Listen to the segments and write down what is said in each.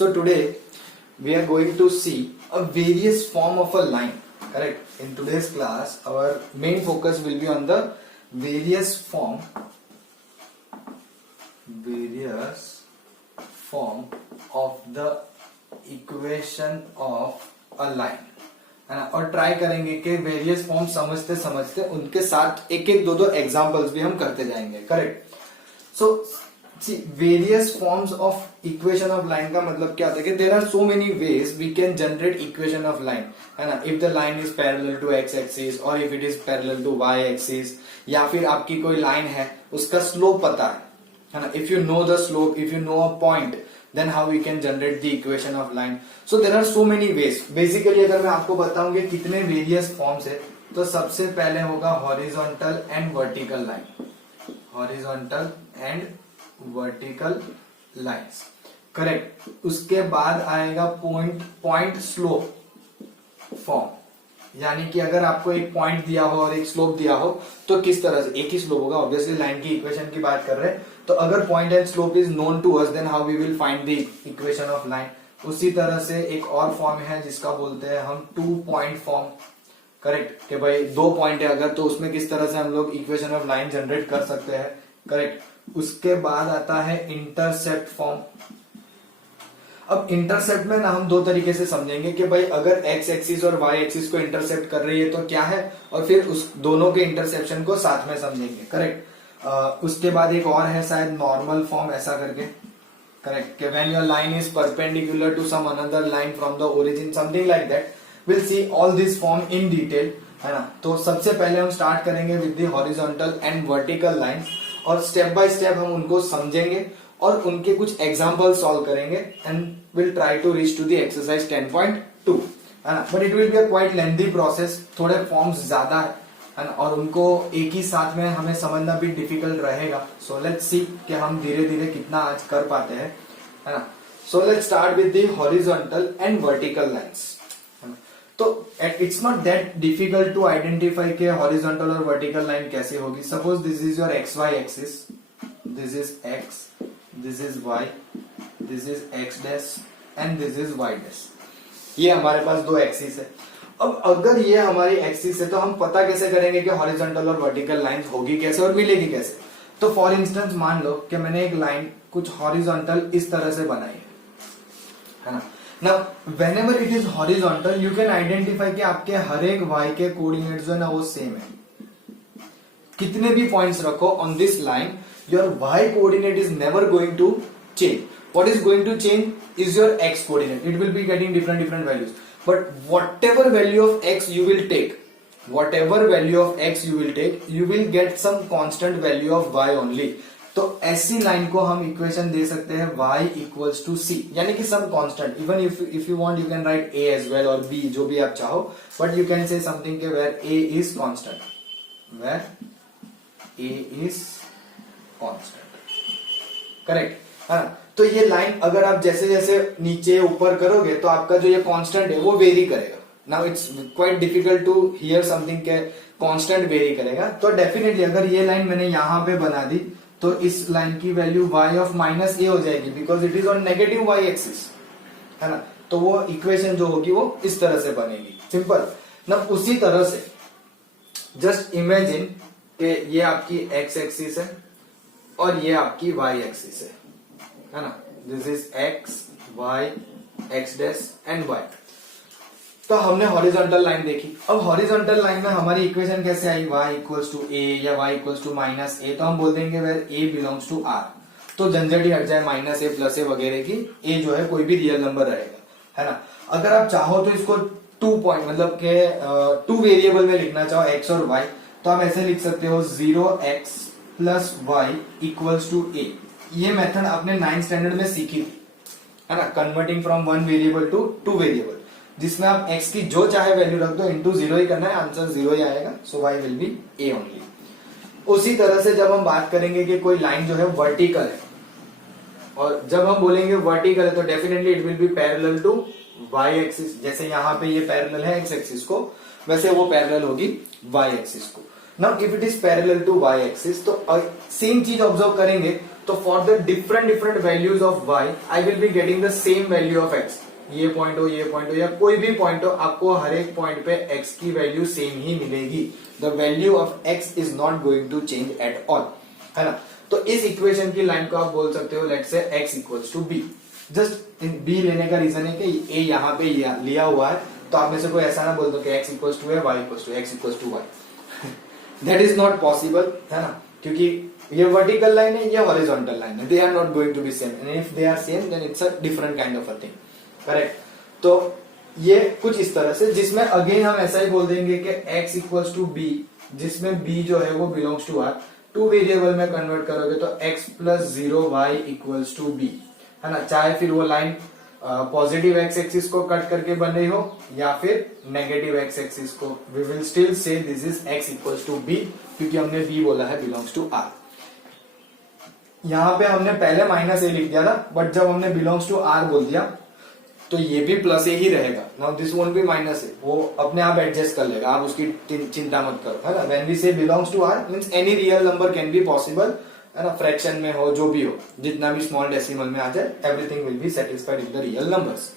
So today we are going to see a various form of a line. Correct. In today's class, our main focus will be on the various form of the equation of a line, है ना. और try करेंगे कि various form समझते समझते उनके साथ एक एक दो एग्जांपल्स भी हम करते जाएंगे. Correct. So various forms of equation of line का मतलब क्या होता है कि there are so many ways we can generate equation of line, है ना. If the line is parallel to x axis और if it is parallel to y axis, या फिर आपकी कोई लाइन है उसका स्लोप पता है ना. If you know the slope, if you know a point, then how we can generate the equation of line. So there are so many ways. Basically अगर मैं आपको बताऊं कि कितने various forms है, तो सबसे पहले होगा horizontal and vertical line. Horizontal and vertical lines. Correct. उसके बाद आएगा point slope form. यानी कि अगर आपको एक पॉइंट दिया हो और एक स्लोप दिया हो तो किस तरह से, एक ही स्लोप होगा ऑब्वियसली, लाइन की इक्वेशन की बात कर रहे हैं. तो अगर point and slope is known to us, then how we will find the equation of line. उसी तरह से एक और फॉर्म है जिसका बोलते हैं हम 2 पॉइंट फॉर्म. करेक्ट. कि भाई 2 पॉइंट है अगर, तो उसमें किस तरह से हम लोग इक्वेशन ऑफ लाइन जनरेट कर सकते हैं. करेक्ट. उसके बाद आता है इंटरसेप्ट फॉर्म. अब इंटरसेप्ट में ना हम 2 तरीके से समझेंगे कि भाई अगर एक्स एक्सिस और वाई एक्सिस को इंटरसेप्ट कर रही है तो क्या है, और फिर उस दोनों के इंटरसेप्शन को साथ में समझेंगे. करेक्ट. उसके बाद एक और है शायद नॉर्मल फॉर्म ऐसा करके. करेक्ट. कि when your line is perpendicular to some another line from the origin, something like that. Will see all this form in detail, है ना. तो सबसे पहले हम स्टार्ट करेंगे with the horizontal and vertical lines, और स्टेप बाय स्टेप हम उनको समझेंगे और उनके कुछ एग्जाम्पल सॉल्व करेंगे and will try to reach to the exercise 10.2, है ना. But it will be a quite lengthy process. थोड़े फॉर्म्स ज्यादा है ना, और उनको एक ही साथ में हमें समझना भी डिफिकल्ट रहेगा. सो लेट्स सी कि हम धीरे धीरे कितना आज कर पाते हैं, है ना. So let's start with the horizontal and vertical lines. तो it's not that difficult to identify के हॉरिजॉन्टल और वर्टिकल लाइन कैसे होगी. Suppose this is your x y axis, this is x, this is y, this is x dash and this is y dash. ये हमारे पास 2 axis है. अब अगर ये हमारी एक्सिस है तो हम पता कैसे करेंगे कि हॉरिजॉन्टल और वर्टिकल लाइंस होगी कैसे और मिलेगी कैसे. तो फॉर इंस्टेंस मान लो कि मैंने एक लाइन कुछ हॉरिजॉन्टल इस तरह से बनाई है ना. Now whenever it is horizontal you can identify कि आपके हर एक वाई के कोऑर्डिनेट्स जो है ना वो सेम है. कितने भी पॉइंट्स रखो on this line, your y coordinate is never going to change. What is going to change is your x coordinate. It will be getting different values. But whatever value of x you will take, you will get some constant value of y only. तो ऐसी line को हम equation दे सकते हैं y equals to c, यानी कि some constant. Even if you want you can write a as well or b, जो भी आप चाहो, but you can say something के where a is constant, where a is constant. Correct. हाँ. तो ये लाइन अगर आप जैसे जैसे नीचे ऊपर करोगे तो आपका जो ये कांस्टेंट है वो वेरी करेगा. Now it's quite difficult to hear something के कांस्टेंट वेरी करेगा. तो डेफिनेटली अगर ये लाइन मैंने यहां पे बना दी तो इस लाइन की वैल्यू y ऑफ माइनस ए हो जाएगी because it is on negative y axis, है ना. तो वो इक्वेशन जो होगी वो इस तरह से बनेगी. सिंपल ना. उसी तरह से जस्ट इमेजिन कि ये आपकी x एक्सिस है और ये आपकी y एक्सिस है ना. This is x, y, x dash and y. तो हमने हॉरिजॉन्टल लाइन देखी. अब हॉरिजॉन्टल लाइन में हमारी इक्वेशन कैसे आई, y इक्वल्स टू a या y equals to minus a. तो हम बोल देंगे where a belongs to r. तो झंझट ही हट जाए माइनस a प्लस a वगैरह की. a जो है कोई भी रियल नंबर रहेगा, है ना. अगर आप चाहो तो इसको 2 पॉइंट मतलब के 2 वेरिएबल में लिखना चाहो x और y, तो आप ऐसे लिख सकते हो 0x plus y equals to a. ये मेथड आपने 9th स्टैंडर्ड में सीखी थी, है ना. Converting from 1 variable to 2 variable, जिसमें आप x की जो चाहे वैल्यू रख दो, इंटू 0 ही करना है, आंसर 0 ही आएगा. सो y will be a only. उसी तरह से जब हम बात करेंगे कि कोई लाइन जो है वर्टिकल है, और जब हम बोलेंगे वर्टिकल है तो definitely it will be parallel to y axis. जैसे यहाँ पे ये पैरेलल है x एक्सिस को, वैसे वो पैरेलल होगी y एक्सिस को. Now if it is parallel to y axis तो सेम चीज ऑब्जर्व करेंगे तो for the different values of y I will be getting the same value of x। ये पॉइंट हो या कोई भी पॉइंट हो, आपको हर एक पॉइंट पे x की वैल्यू सेम ही मिलेगी। The value of x is not going to change at all, है ना। तो इस इक्वेशन की लाइन को आप बोल सकते हो let's say x equals to b। Just b लेने का रीजन है कि a यहाँ पे लिया हुआ है, तो आप में से कोई ऐसा ना बोल दो कि x इक्वल्स टू है y equals to x equals to y। That is not possible, है ना, क्योंकि ये वर्टिकल लाइन है, ये हॉरिजॉन्टल लाइन है। They are not going to be same, and if they are same then it's a different kind of a thing, correct. तो ये कुछ इस तरह से, जिसमें अगेन हम ऐसा ही बोल देंगे कि x इक्वल्स टू b, जिसमें b जो है वो belongs to r। Two variable में कन्वर्ट करोगे तो x plus 0y equals to b, है ना। चाहे फिर वो लाइन पॉजिटिव x एक्सिस को कट करके बन रही हो या फिर नेगेटिव x एक्सिस को, we will still say this is x equals to b, क्योंकि हमने b बोला है बिलोंग्स टू r। यहां पे हमने पहले माइनस a लिख दिया था, बट जब हमने बिलोंग्स टू r बोल दिया तो ये भी प्लस ए ही रहेगा। Now this won't be minus a, वो अपने आप एडजस्ट कर लेगा, आप उसकी चिंता मत करो, है ना। When we say belongs to R means any real number can be possible, है ना, फ्रैक्शन में हो, जो भी हो, जितना भी स्मॉल डेसिमल में आ जाए, everything will be satisfied in the real numbers,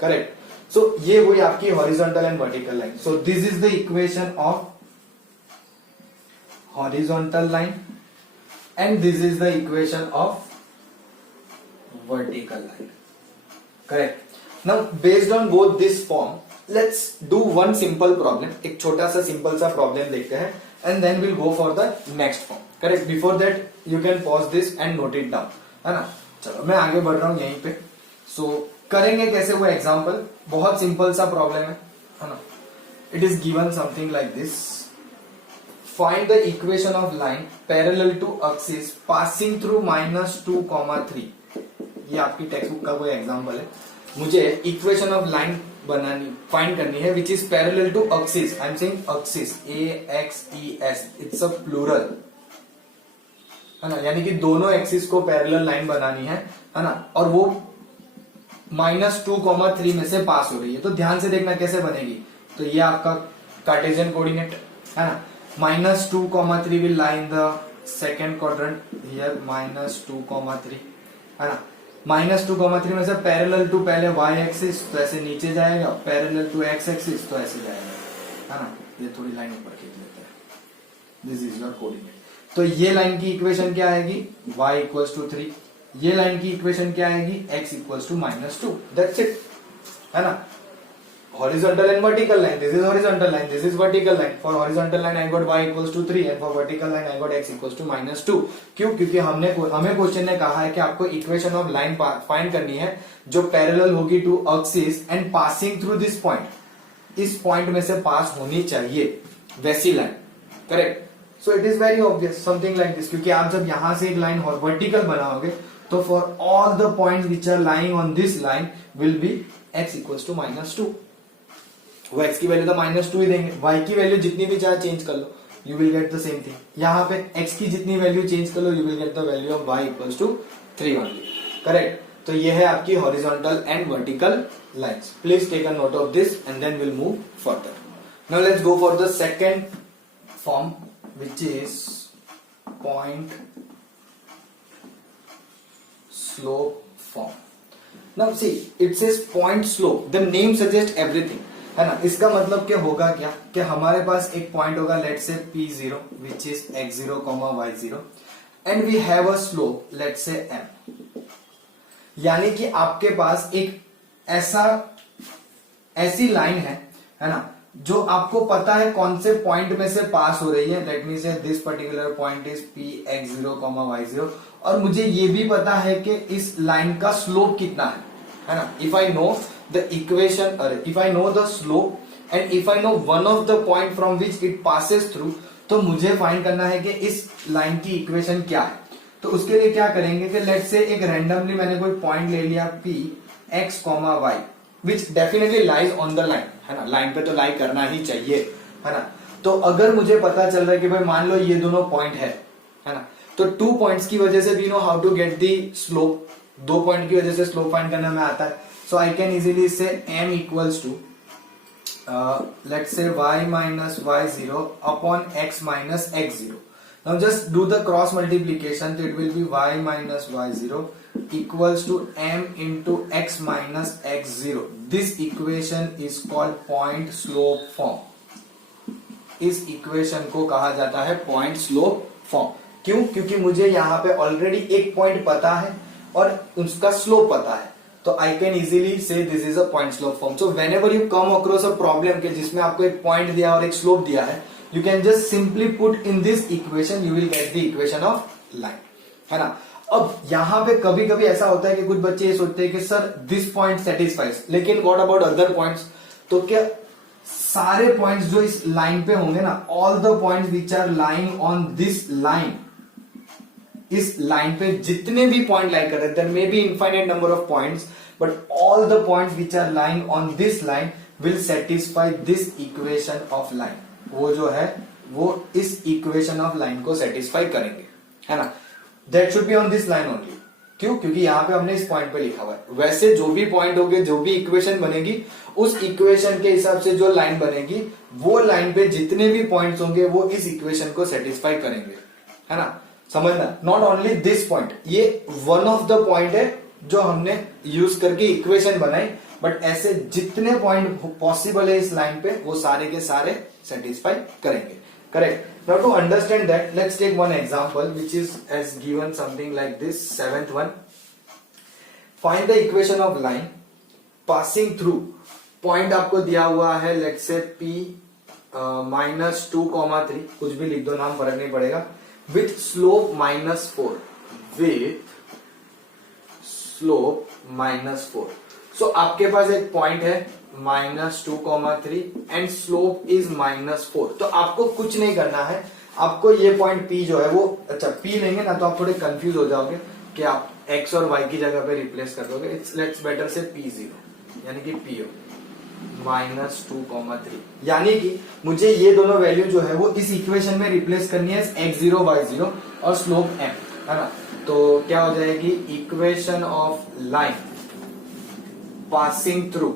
correct. So ये हुई आपकी horizontal and vertical line. So this is the equation of horizontal line and this is the equation of vertical line, correct. Now based on both this form, let's do one simple problem. एक छोटा सा simple सा problem देखते हैं and then we'll go for the next form. Correct? Before that you can pause this and note it down, है ना। चलो मैं आगे बढ़ रहा हूं यहीं पे। So करेंगे कैसे वो एग्जाम्पल, बहुत सिंपल सा प्रॉब्लम है ना। It is given something like this. Find the equation of line parallel to axis passing through -2, 3। ये आपकी टेक्स्ट बुक का कोई एग्जाम्पल है। मुझे इक्वेशन ऑफ लाइन बनानी फाइंड करनी है which is parallel to axis. I am saying axis, AXES, it's a plural, है ना, यानी कि दोनों एक्सिस को पैरेलल लाइन बनानी है ना, और वो -2, 3 में से पास हो रही है। तो ध्यान से देखना कैसे बनेगी। तो ये आपका कार्टेशियन कोऑर्डिनेट, है ना। -2, 3 will lie in the second quadrant here, -2, 3, है ना। -2, 3 में से पैरेलल टू पहले y एक्सिस तो ऐसे नीचे जाएगा, पैरेलल टू x एक्सिस तो ऐसे जाएगा, है ना। ये थोड़ी लाइन ऊपर खींच लेते हैं। This is your coordinate. तो ये लाइन की इक्वेशन क्या आएगी, y इक्वल्स टू 3। ये लाइन की इक्वेशन क्या आएगी, x equals to -2। That's it, है ना। horizontal and vertical line, this is horizontal line, this is vertical line. For horizontal line I got y equals to 3 and for vertical line I got x equals to -2। क्यों? क्योंकि हमें question ने कहा है कि आपको इक्वेशन ऑफ लाइन फाइंड करनी है जो पैरेलल होगी to axis and passing through this point. इस पॉइंट में से पास होनी चाहिए वैसी line, correct. So it is very obvious something like this, क्योंकि आप जब यहां से एक लाइन वर्टिकल बनाओगे तो for all the points which are lying on this line will be x equals to -2। वो x की वैल्यू तो -2 ही देंगे, y की वैल्यू जितनी भी चाहे चेंज कर लो, you will get the same thing. यहाँ पे x की जितनी वैल्यू चेंज कर लो, you will get the value of y equals to 3 only, correct. तो ये है आपकी horizontal and vertical lines. Please take a note of this and then will move further. Now let's go for the second form which is point slope form. Now see it says point slope, the name suggest everything, है ना। इसका मतलब क्या होगा, क्या कि हमारे पास एक पॉइंट होगा let's say P0 which is x0, y0 and we have a slope let's say m। यानी कि आपके पास एक ऐसी लाइन है ना, जो आपको पता है कौन से पॉइंट में से पास हो रही है। लेट मी से this particular point is P(x0, y0) और मुझे ये भी पता है कि इस लाइन का स्लोप कितना है ना। If I no the equation, or if I know the slope and if I know one of the point from which it passes through, तो मुझे फाइंड करना है कि इस लाइन की इक्वेशन क्या है। तो उसके लिए क्या करेंगे कि लेट्स से एक रैंडमली मैंने कोई पॉइंट ले लिया P x, y which definitely lies on the line, है ना। लाइन पे तो लाई करना ही चाहिए, है ना। तो अगर मुझे पता चल रहा है कि भाई मान लो ये दोनों पॉइंट है ना, तो 2 पॉइंट्स की वजह से we know how to get the slope. 2 point की वजह से स्लोप फाइंड करने में आता है। So I can easily say m equals to let's say y minus y0 upon x minus x0। Now just do the cross multiplication, so it will be y minus y0 equals to m into x minus x0. This equation is called point slope form. इस equation को कहा जाता है point slope form. क्यों? क्योंकि मुझे यहाँ पे ऑलरेडी एक पॉइंट पता है और उसका स्लोप पता है, तो आई कैन इजीली से this is a point slope form. So when ever you come across a problem के जिसमें आपको एक पॉइंट दिया और एक स्लोप दिया है, you can just simply put in this equation, you will get the equation of line, है ना. अब यहाँ पे कभी कभी ऐसा होता है कि कुछ बच्चे ये सोचते हैं कि सर दिस पॉइंट सेटिस्फाइज, लेकिन व्हाट अबाउट अदर पॉइंट्स. तो क्या सारे पॉइंट्स जो इस लाइन पे होंगे ना, all the points which are lying on this line, इस लाइन पे जितने भी पॉइंट लाइन कर रहे हैं, there may be infinite number of points, but all the points which are lying on this line will satisfy this equation of line. वो जो है वो इस इक्वेशन ऑफ लाइन को सेटिस्फाई करेंगे, है ना. That should be on this line only. क्यों? क्योंकि यहां पे हमने इस पॉइंट पे लिखा हुआ है. वैसे जो भी पॉइंट होंगे, जो भी इक्वेशन बनेगी, उस इक्वेशन के हिसाब से जो लाइन बनेगी, वो लाइन पे जितने भी पॉइंट्स होंगे वो इस इक्वेशन को सेटिस्फाई करेंगे, है ना. समझना, नॉट ओनली दिस पॉइंट, ये वन ऑफ द पॉइंट है जो हमने यूज करके इक्वेशन बनाई, बट ऐसे जितने पॉइंट पॉसिबल है इस लाइन पे वो सारे के सारे सेटिस्फाई करेंगे. Correct. Now to understand that, let's take one example which is as given something like this. Seventh one, find the equation of line passing through point. आपको दिया हुआ है let's say p minus 2,3, कुछ भी लिख दो, नाम फर्क नहीं पड़ेगा, with slope -4, with slope -4. So आपके पास एक पॉइंट है -2,3 एंड स्लोप इज -4. तो आपको कुछ नहीं करना है, आपको ये पॉइंट P जो है वो, अच्छा P लेंगे ना तो आप थोड़े कंफ्यूज हो जाओगे कि आप x और y की जगह पे रिप्लेस कर दोगे. इट्स लेट्स बेटर से P0, यानी कि PO -2,3, यानी कि मुझे ये दोनों वैल्यू जो है वो इस इक्वेशन में रिप्लेस करनी है, x0 y0 और स्लोप m, है ना. तो क्या हो जाएगी, equation of line passing through,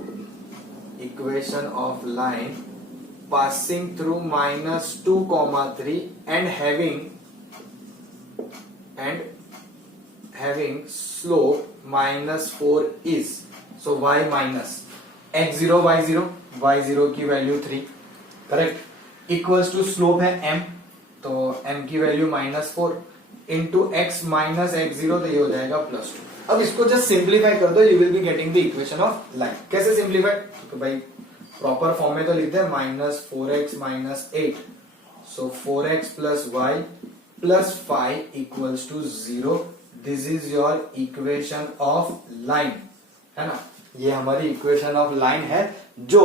equation of line passing through -2,3 and having slope -4 is, so y minus x0 y0 की value 3, correct, equals to slope है m, तो m की value -4 into x minus x0, तो ये हो जाएगा +2. अब इसको जस्ट सिंप्लीफाई कर दो, you will be getting the equation of line. कैसे सिंप्लीफाई? तो भाई प्रॉपर फॉर्म में तो लिखते हैं -4x - 8, so 4x + y + 5 equals to 0. This is your equation of line, है ना. ये हमारी इक्वेशन ऑफ लाइन है जो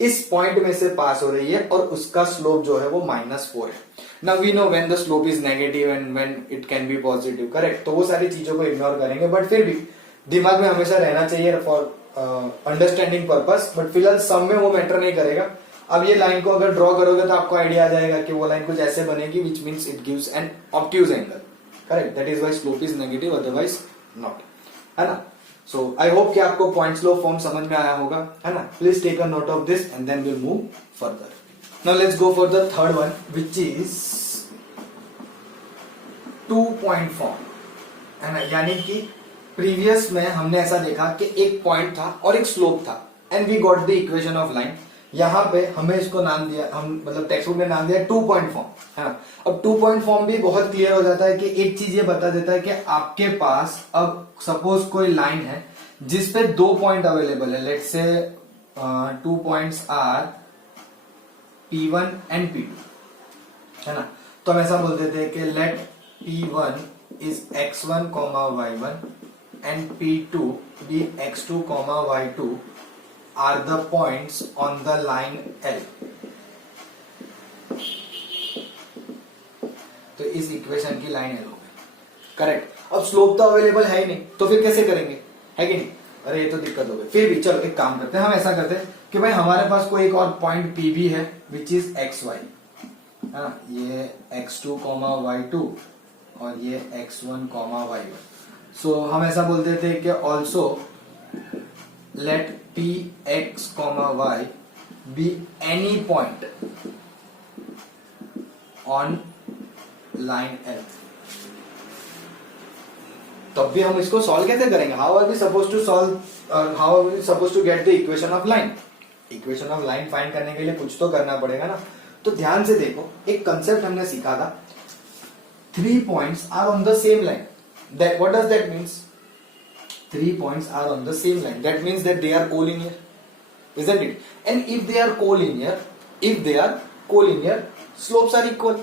इस पॉइंट में से पास हो रही है और उसका स्लोप जो है वो -4 है. Now we know when the slope is negative and when it can be positive, correct? तो वो सारी चीजों को इग्नोर करेंगे, बट फिर भी दिमाग में हमेशा रहना चाहिए फॉर अंडरस्टैंडिंग पर्पस. बट फिलहाल सम में वो मैटर नहीं करेगा. अब ये लाइन को अगर ड्रॉ करोगे तो आपको आइडिया आ जाएगा कि वो लाइन कुछ ऐसे बनेगी, which means it gives an obtuse angle, correct. That is why slope is negative, otherwise not, है ना. सो आई होप कि आपको पॉइंट स्लोप फॉर्म समझ में आया होगा, है ना. Please take a note of this and then will move further. Now let's go for the third one, which is 2-point form, है ना. यानी कि प्रीवियस में हमने ऐसा देखा कि एक पॉइंट था और एक स्लोप था and we got the equation of line. यहाँ पे हमें इसको नाम दिया, हम मतलब टेक्स्ट बुक ने नाम दिया 2-point फॉर्म, है ना. अब 2-point फॉर्म भी बहुत क्लियर हो जाता है कि एक चीज ये बता देता है कि आपके पास अब सपोज कोई लाइन है जिसपे 2 पॉइंट अवेलेबल है. Let's say 2 points are P1 and P2, है ना. तो हम ऐसा बोल देते हैं कि let P1 is x1, y1 and P2 be x2, y2 are the points on the line L. तो इस इक्वेशन की लाइन L हो गई, करेक्ट. अब स्लोप तो अवेलेबल है ही नहीं, तो फिर कैसे करेंगे, है कि नहीं. अरे ये तो दिक्कत हो गई. फिर भी चलो एक काम करते हैं, हम ऐसा करते हैं कि भाई हमारे पास कोई एक और पॉइंट P भी है विच इज xy, है ना. ये x2, y2 और ये x1, y1. सो हम ऐसा बोल देते हैं कि also let Px, y be any point on line L, तब भी हम इसको सॉल्व कैसे करेंगे? How are we suppose to solve, how are we suppose to get the equation of line? Equation of line find करने के लिए कुछ तो करना पड़ेगा ना। तो ध्यान से देखो, एक कंसेप्ट हमने सीखा था, 3 points are on the same line. That what does that means? 3 points are on the same line. That means that they are collinear, isn't it? And if they are collinear, slopes are equal.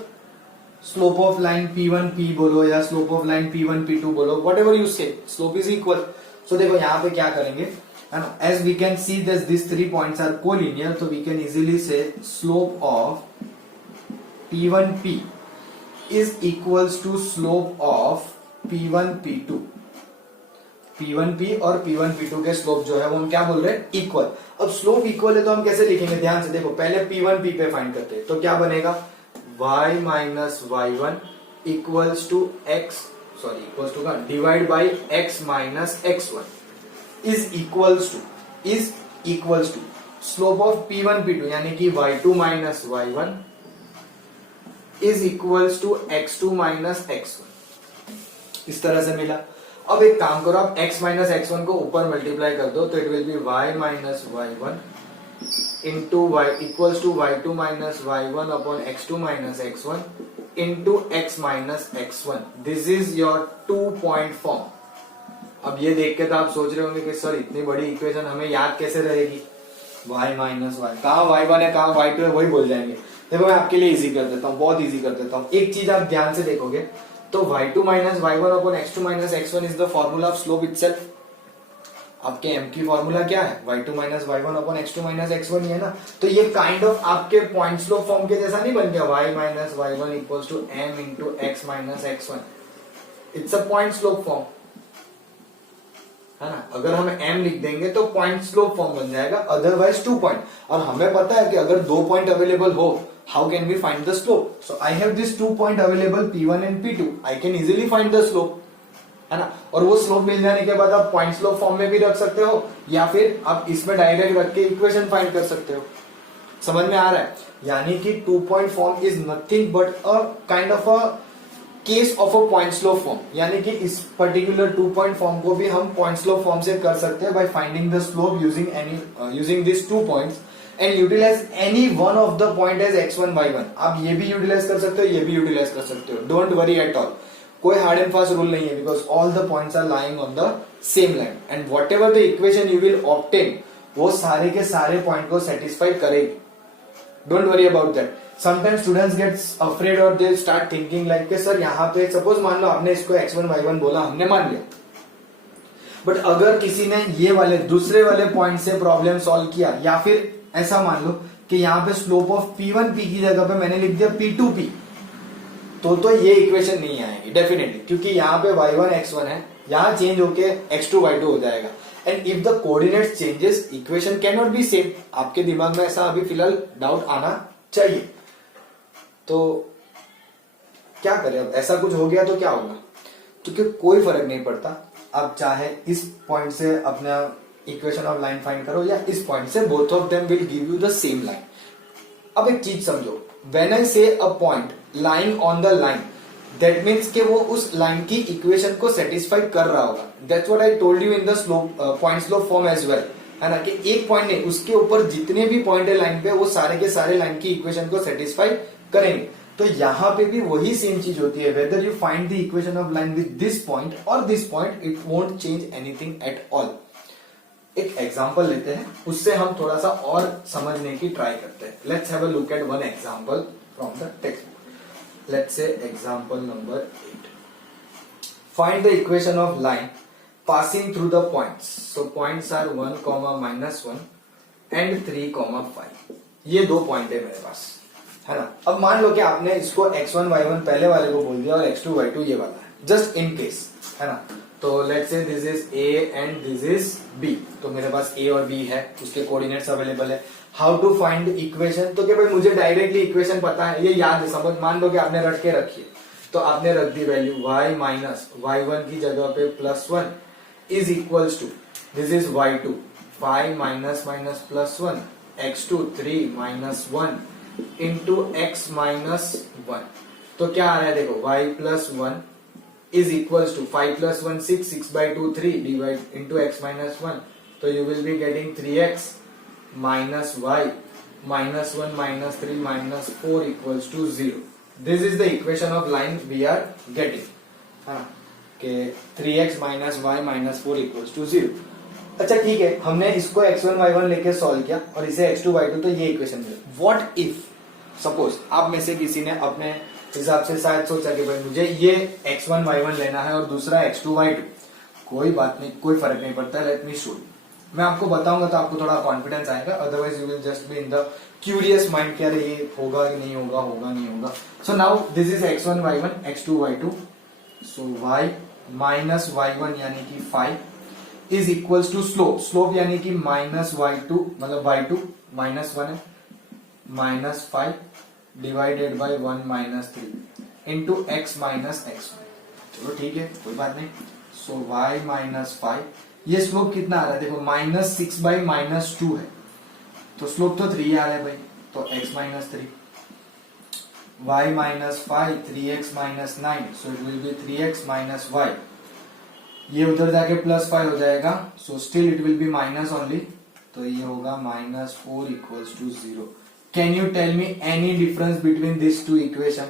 Slope of line P1 P बोलो या slope of line P1 P2 बोलो, whatever you say, slope is equal. So देखो यहाँ पे क्या करेंगे, है ना? As we can see that these 3 points are collinear, so we can easily say slope of P1 P is equals to slope of P1 P2. P1 P और P1 P2 के slope जो है वो हम क्या बोल रहे हैं? इक्वल। अब स्लोप इक्वल है तो हम कैसे लिखेंगे? ध्यान से देखो, पहले P1 P पे फाइंड करते हैं, तो क्या बनेगा? y minus y1 equals to x, sorry equals to का divide by x minus x1 is equals to slope of P1 P2 यानी कि y2 minus y1 is equals to x2 minus x1। इस तरह से मिला। अब एक काम करो, आप x माइनस x1 को ऊपर मल्टीप्लाई कर दो, तो it will be y minus y1 into y equals to y2 minus y1 upon x2 minus x1 into x minus x1। This is your 2 point form. अब ये देख के तो आप सोच रहे होंगे कि सर इतनी बड़ी इक्वेशन हमें याद कैसे रहेगी? y माइनस y, कहाँ y1 है कहाँ y2 है वही बोल जाएंगे। देखो मैं आपके लिए इजी कर देता हूँ, बहुत इजी कर देता हूँ। एक चीज आप ध्यान से देखोगे तो y2 minus y1 upon x2 minus x1 is the formula of slope itself. आपके m की फॉर्मूला क्या है? y2 minus y1 upon x2 minus x1 ही है ना। तो ये काइंड ऑफ आपके पॉइंट स्लोप फॉर्म के जैसा नहीं बन गया? y minus y1 equals to m into x minus x1। It's a point slope form, है ना। अगर हम m लिख देंगे तो पॉइंट स्लोप फॉर्म बन जाएगा, अदरवाइज 2 पॉइंट। और हमें पता है कि अगर 2 पॉइंट अवेलेबल हो, how can we find the slope? So I have this 2 point available P1 and P2. I can easily find the slope, है ना। और वो स्लोप मिल जाने के बाद आप पॉइंट स्लोप फॉर्म में भी रख सकते हो या फिर आप इसमें डायरेक्ट रख के इक्वेशन फाइंड कर सकते हो। समझ में आ रहा है? यानी कि 2 point form is nothing but a kind of a case of a point slope form. यानी कि इस पर्टिकुलर 2 पॉइंट फॉर्म को भी हम पॉइंट स्लोप फॉर्म से कर सकते हैं by finding the slope using this 2 points and utilize any one of the point as x1 y1। आप ये भी यूटिलाइज कर सकते हो, ये भी यूटिलाइज कर सकते हो। डोंट वरी एट ऑल, कोई हार्ड एंड फास्ट रूल नहीं है, because all the points are lying on the same line and whatever the equation you will obtain वो सारे के सारे पॉइंट को सेटिस्फाई करेगी। Don't worry about that. Sometimes students gets afraid और they start thinking like कि sir यहाँ पे सपोज मान लो आपने इसको x1 y1 बोला, हमने मान लिया, बट अगर किसी ने ये वाले दूसरे वाले पॉइंट से प्रॉब्लम सॉल्व किया या फिर ऐसा मान लो कि यहाँ पे स्लोप ऑफ P1 P की जगह पे मैंने लिख दिया P2 P, तो ये इक्वेशन नहीं आएगी डेफिनेटली, क्योंकि यहाँ पे y1 x1 है, यहाँ चेंज होके x2 y2 हो जाएगा। And if the coordinates changes equation can not be same. आपके दिमाग में ऐसा अभी फिलहाल डाउट आना चाहिए। तो क्या करें, अब ऐसा कुछ हो गया तो क्या होगा? क्योंकि कोई फर्क नहीं पड़ता, आप चाहे इस पॉइंट से अपना इक्वेशन ऑफ लाइन फाइंड करो या इस पॉइंट से, both of them will give you the same line. अब एक चीज समझो, व्हेन आई से a point lying on the line, that means कि वो उस लाइन की इक्वेशन को सेटिस्फाई कर रहा होगा। That's what I told you in the slope point slope form as well, है ना, कि एक पॉइंट नहीं, उसके ऊपर जितने भी पॉइंट है लाइन पे वो सारे के सारे लाइन की इक्वेशन को सेटिस्फाई करेंगे। तो यहां पे भी वही सेम चीज होती है, whether you find the equation of line with this point और this point, it won't change anything at all. एक एग्जांपल लेते हैं, उससे हम थोड़ा सा और समझने की ट्राई करते हैं। Let's have a look at one example from the textbook. Let's say example number 8। Find the equation of line passing through the points. So points are 1, -1 and 3, 5। ये 2 पॉइंट है मेरे पास, है ना। अब मान लो कि आपने इसको x1 y1 पहले वाले को बोल दिया और x2 y2 ये वाला है, जस्ट इन केस, है ना। तो let's say this is A and this is B। तो मेरे पास A और B है, उसके कोऑर्डिनेट्स अवेलेबल है। How to find equation? तो क्या भाई मुझे डायरेक्टली इक्वेशन पता है, ये याद है, समझ। मान लो कि आपने रट के रखी है, तो आपने रख दी वैल्यू y माइनस y1 की जगह पे +1 is equals to this is y2 5 minus minus +1 x2 3 -1 into x -1। तो क्या आ रहा है देखो, y plus 1 is equals to 5 plus 1 6, 6/2 3 divide into x minus 1, तो you will be getting 3x minus y minus 1 minus 3 minus 4 equals to 0. This is the equation of line we are getting, है ना, कि 3x minus y minus 4 equals to 0. अच्छा ठीक है, हमने इसको x1 y1 लेके सॉल्व किया और इसे x2 y2, तो ये इक्वेशन मिली. व्हाट इफ सपोज आप में से किसी ने अपने हिसाब से शायद सोचा कि भाई मुझे ये x1 y1 लेना है और दूसरा x2 y2. कोई बात नहीं, कोई फर्क नहीं पड़ता है, लेट मी शो. मैं आपको बताऊंगा तो आपको थोड़ा कॉन्फिडेंस आएगा, otherwise you will just be in the curious mind कि अरे ये होगा कि नहीं होगा, होगा नहीं होगा. So now this is x1 y1 x2 y2. So y minus y1 यानी कि 5 is equals to slope, slope यानी कि माइनस y2 मतलब y2 माइनस 1 है, minus 5 divided by 1 minus 3 into x minus x1. चलो ठीक है, कोई बात नहीं. सो y माइनस 5, ये स्लोप कितना आ रहा है देखो, माइनस 6 बाई माइनस 2 है, तो स्लोप तो 3 आ रहा है भाई, तो x minus 3. y minus 5 3x minus 9, so it will be 3x minus y. ये उधर जाके प्लस 5 हो जाएगा, so still it will be minus only, तो ये होगा minus 4 equals to 0. Can you tell me any difference between this two equation?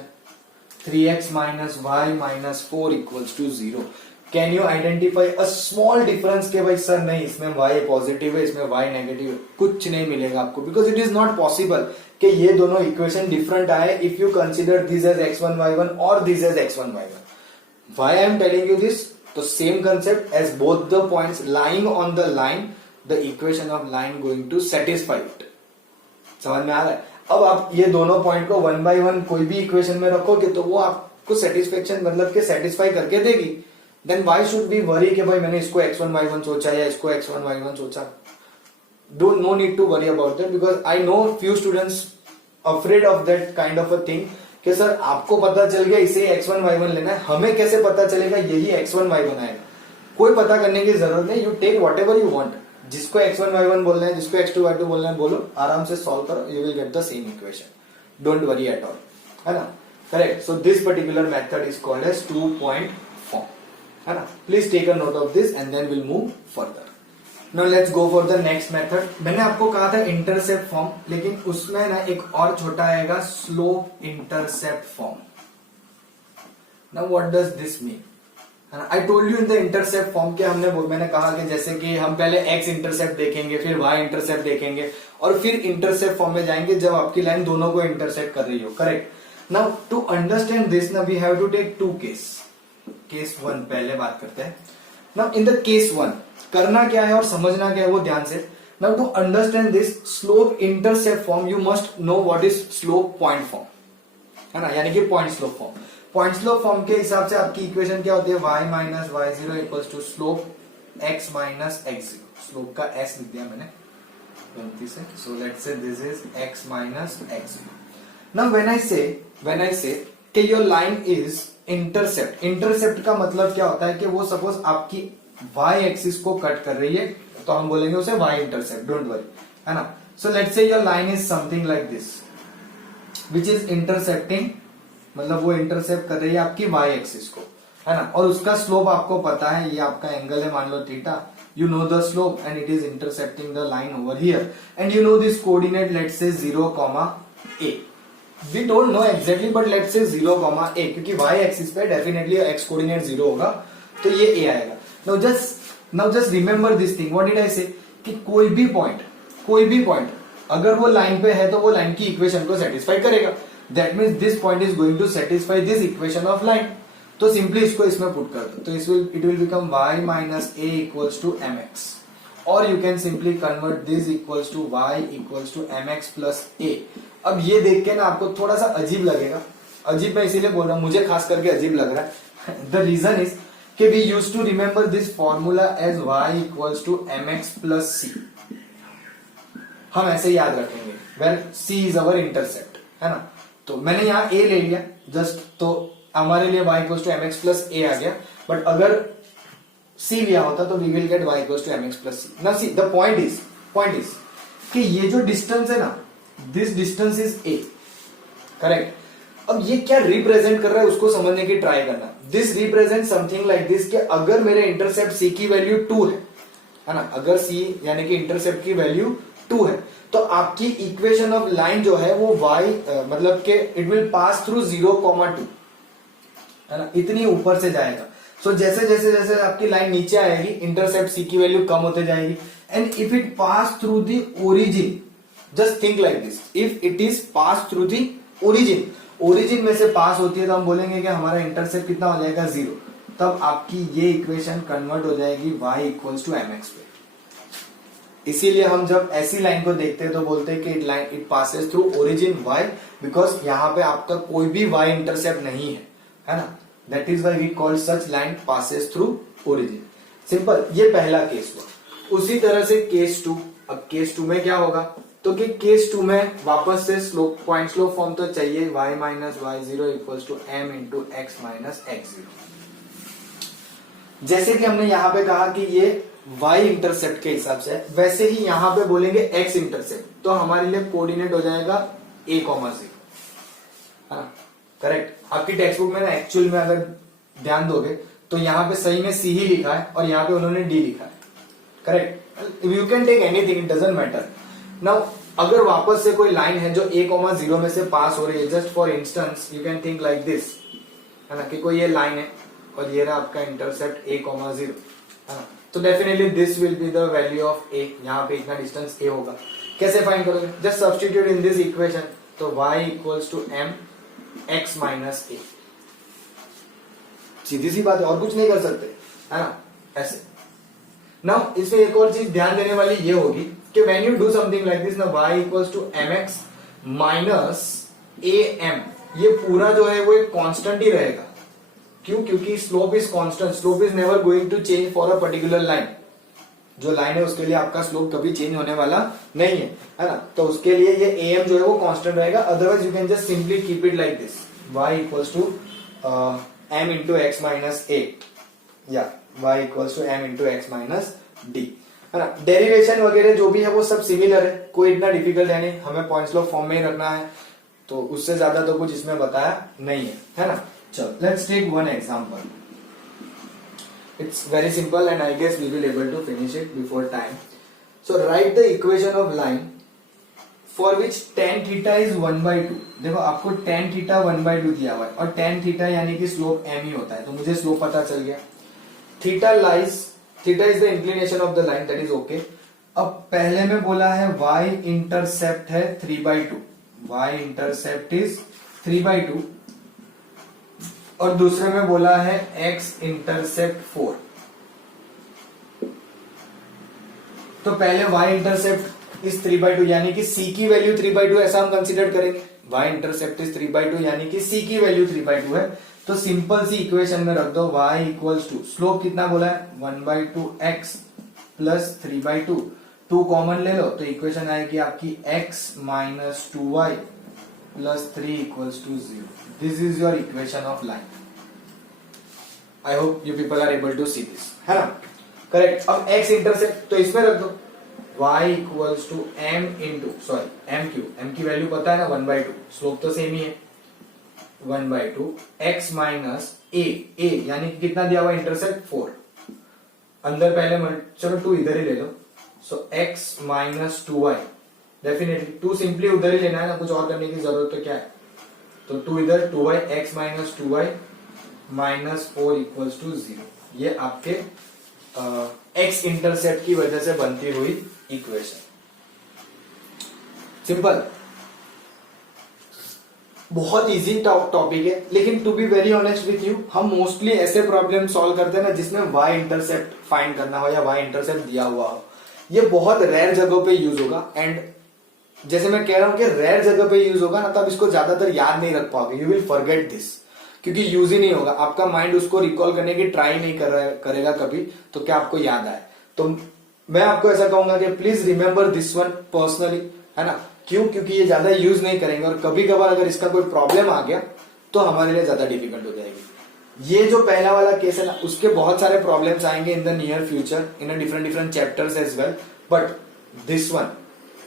3x minus y minus 4 equals to 0. Can you identify a small difference के भाई sir नहीं इसमें y positive है, इसमें y negative है? कुछ नहीं मिलेगा आपको, because it is not possible कि ये दोनों इक्वेशन डिफरेंट आए if you consider this as x1 y1 और this as x1 y1. Why I am telling you this? तो same concept, as both the points lying on the line, the equation of line going to satisfy it. समझ में आ रहा है? अब आप ये दोनों पॉइंट को 1 by 1 कोई भी इक्वेशन में रखोगे तो वो आपको सेटिस्फेक्शन मतलब के सेटिस्फाई करके देगी. Then why should be worry कि भाई मैंने इसको x1 y1 सोचा या इसको x1 y1 सोचा. Don't, no need to worry about that, because I know few students afraid of that kind of a thing कि सर आपको पता चल गया इसे x1 y1 लेना है, हमें कैसे पता चलेगा यही x1 y1 आएगा? कोई पता करने की जरूरत नहीं. You take whatever you want. जिसको x1 y1 बोलना है, जिसको x2 y2 बोलना है, बोलो, आराम से सॉल्व करो, you will get the same equation. Don't worry at all, है ना? Correct. So this particular method is called as 2-point form, है ना? Please take a note of this and then will move further. Now let's go for the next method. मैंने आपको कहा था intercept form, लेकिन उसमें ना एक और छोटा आएगा, slope intercept form. Now what does this mean? I told you in the intercept form के मैंने कहा कि जैसे कि हम पहले x इंटरसेप्ट देखेंगे, फिर y इंटरसेप्ट देखेंगे और फिर इंटरसेप्ट फॉर्म में जाएंगे जब आपकी लाइन दोनों को इंटरसेप्ट कर रही हो. Correct. Now to understand this ना we have to take 2 case. Case 1 पहले बात करते हैं. नाउ इन द केस 1 करना क्या है और समझना क्या है वो ध्यान से. Now to understand this slope intercept form you must know what is slope point form, है ना, यानी कि point slope form. Point slope form के हिसाब से आपकी इक्वेशन क्या होती है? y minus y0 equals to slope x minus x0. Slope का s लिख दिया मैंने गलती से, so let's say this is x minus x0. Now when I say कि your line is intercept. Intercept का मतलब क्या होता है कि वो सपोज आपकी y एक्सिस को कट कर रही है तो हम बोलेंगे उसे y इंटरसेप्ट. डोंट वरी, है ना? सो लेट्स से your line is something like this which is intercepting, मतलब वो इंटरसेप्ट कर रही है आपकी y एक्सिस को, है ना, और उसका स्लोप आपको पता है, ये आपका एंगल है मान लो theta. You know the slope and it is intercepting the line over here and you know this coordinate, let's say 0,a. We don't know exactly but let's say 0,a, क्योंकि y axis पे definitely x coordinate 0 होगा तो ये a आएगा. Now just remember this thing. What did I say कि कोई भी point अगर वो लाइन पे है तो वो लाइन की इक्वेशन को सेटिस्फाई करेगा. That means this point is going to satisfy this equation of line. तो सिंपली इसको इसमें पुट कर दो, तो it will become y minus a equals to mx, और you can simply convert this equals to y equals to mx plus a. अब ये देख के ना आपको थोड़ा सा अजीब लगेगा. अजीब मैं इसीलिए बोल रहा हूं, मुझे खास करके अजीब लग रहा है. The reason is कि we used to remember this formula as y equals to mx plus c. हम ऐसे याद रखेंगे where c is our intercept, है ना. तो मैंने यहाँ a ले लिया जस्ट, तो हमारे लिए y equals to mx plus a आ गया. बट अगर c लिया होता तो we will get y equals to mx plus c. Now see the point is कि ये जो डिस्टेंस है ना, this distance is a. Correct. अब ये क्या रिप्रेजेंट कर रहा है उसको समझने की ट्राई करना। This represent something like this कि अगर मेरे इंटरसेप्ट सी की वैल्यू 2 है ना, अगर सी यानी कि इंटरसेप्ट की वैल्यू 2 है तो आपकी इक्वेशन ऑफ लाइन जो है वो y मतलब के इट विल पास थ्रू 0,2 है ना, इतनी ऊपर से जाएगा। सो जैसे जैसे जैसे आपकी लाइन नीचे आएगी इंटरसेप्ट सी की वैल्यू कम होते जाएगी। And if it pass through the origin, just think like this, if it is pass through the origin, origin में से पास होती है तो हम बोलेंगे कि हमारा इंटरसेप्ट कितना हो जाएगा 0। तब आपकी ये इक्वेशन कन्वर्ट हो जाएगी y इक्वल्स टू mx पे। इसीलिए हम जब ऐसी लाइन को देखते हैं तो बोलते हैं कि it passes through origin y, because यहाँ पे आपका कोई भी y इंटरसेप्ट नहीं है ना। That is why we call such line passes through origin. Simple, ये पहला केस हुआ। उसी तरह से केस 2, अब केस 2 में क्या होगा तो कि केस 2 में वापस से स्लोप पॉइंट स्लोप फॉर्म तो चाहिए, y minus y zero equals to m into x minus x zero. जैसे कि हमने यहां पे कहा कि ये y इंटरसेप्ट के हिसाब से है, वैसे ही यहां पे बोलेंगे x इंटरसेप्ट, तो हमारे लिए कोऑर्डिनेट हो जाएगा a, 0 है ना, करेक्ट। आपकी टेक्स्ट बुक में ना एक्चुअल में अगर ध्यान दोगे तो यहाँ पे सही में c ही लिखा है और यहाँ पे उन्होंने d लिखा है, correct. You can take anything, it doesn't matter. Now अगर वापस से कोई लाइन है जो a, 0 में से पास हो रही है, just for instance you can think like this, है ना, कि कोई ये लाइन है और ये रहा आपका इंटरसेप्ट a, 0 है ना, तो definitely this will be the value of a। यहाँ पे इतना डिस्टेंस a होगा। कैसे फाइंड करोगे, just substitute in this equation, तो y equals to m x minus a। सीधी सी बात है, और कुछ नहीं कर सकते, है ना, ऐसे। नाउ इसमें एक और चीज ध्यान देने वाली ये होगी कि when you do something like this ना, y equals to mx minus am, ये पूरा जो है वो एक कांस्टेंट ही रहेगा। क्यों, क्योंकि slope is constant, slope is never going to change for a particular line. जो लाइन है उसके लिए आपका स्लोप कभी चेंज होने वाला नहीं है ना, तो उसके लिए ये am जो है वो कांस्टेंट रहेगा। Otherwise you can just simply keep it like this, y equals to m into x minus a, या y equals to m into x minus d, है ना। डेरिवेशन वगैरह जो भी है वो सब सिमिलर है, कोई इतना डिफिकल्ट है नहीं, हमें पॉइंट्स लो फॉर्म में ही रखना है, तो उससे ज्यादा तो कुछ इसमें बताया नहीं है ना। चलो let's take one example. It's very simple and I guess we will able to finish it before time. So write the equation of line for which tan theta is 1/2। देखो आपको tan theta 1/2 दिया हुआ है और tan theta यानी कि slope m ही होता है, तो मुझे स्लोप पता चल गया। theta is the inclination of the line, that is okay। अब पहले में बोला है y इंटरसेप्ट है 3/2, y इंटरसेप्ट इज 3/2, और दूसरे में बोला है x इंटरसेप्ट 4। तो पहले y इंटरसेप्ट इज 3/2 यानी कि c की वैल्यू 3/2 ऐसा हम कंसीडर करेंगे। y इंटरसेप्ट इज 3/2 यानी कि c की वैल्यू 3/2 है, तो सिंपल सी इक्वेशन में रख दो y इक्वल्स टू, स्लोप कितना बोला है 1/2x प्लस 3/2, 2 कॉमन ले लो तो इक्वेशन आएगी आपकी x minus 2y plus 3 equals to 0। This is your equation of line. I hope you people are able to see this, है ना, करेक्ट। अब x इंटरसेप्ट तो इसमें रख दो, y equals to m into m की वैल्यू पता है ना 1/2, स्लोप तो सेम ही है 1/2 x माइनस a यानी कि कितना दिया हुआ इंटरसेप्ट 4, अंदर पहले चलो 2 इधर ही ले लो, सो x minus 2y, definitely 2 simply उधर ही लेना है ना, कुछ और करने की जरूरत तो क्या है, तो 2 इधर 2y x minus 2y minus 4 equals to 0। ये आपके x इंटरसेप्ट की वजह से बनती हुई इक्वेशन। सिंपल, बहुत इजी टॉपिक है, लेकिन to be very honest with you, हम मोस्टली ऐसे प्रॉब्लम सॉल्व करते हैं ना जिसमें y इंटरसेप्ट फाइंड करना हो या y इंटरसेप्ट दिया हुआ हो। ये बहुत रेयर जगहों पे यूज होगा, एंड जैसे मैं कह रहा हूं कि रेयर जगह पे यूज होगा ना, तब इसको ज्यादातर याद नहीं रख पाओगे, यू विल फॉरगेट दिस, क्योंकि यूज ही नहीं होगा, आपका माइंड उसको रिकॉल करने की ट्राई नहीं करेगा कभी, तो क्या आपको याद आए। तो मैं आपको ऐसा कहूंगा कि please remember this one personally, है ना, क्यों, क्योंकि ये ज्यादा यूज नहीं करेंगे और कभी कभार अगर इसका कोई प्रॉब्लम आ गया तो हमारे लिए ज्यादा डिफिकल्ट हो जाएगी। ये जो पहला वाला केस है ना, उसके बहुत सारे प्रॉब्लम्स आएंगे in the near future in different chapters as well, but this one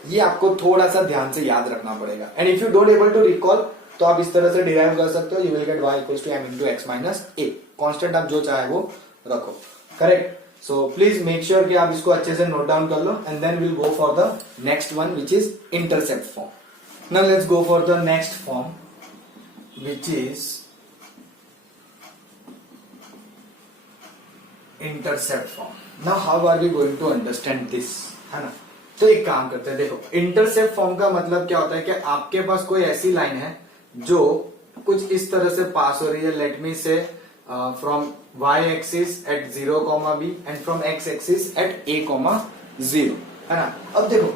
ये आपको थोड़ा सा ध्यान से याद रखना पड़ेगा। And if you don't able to recall, तो आप इस तरह से डिराइव कर सकते हो, you will get y equals to m into x minus a. Constant आप जो चाहे वो रखो, correct. So please make sure कि आप इसको अच्छे से नोट डाउन कर लो, and then will go for the next one which is intercept form. Now let's go for the next form which is intercept form. Now how are we going to understand this, है ना। तो एक काम करते हैं, देखो intercept form का मतलब क्या होता है कि आपके पास कोई ऐसी लाइन है जो कुछ इस तरह से पास हो रही है, लेट मी से from y axis at 0, b and from x axis at a, 0, है ना। अब देखो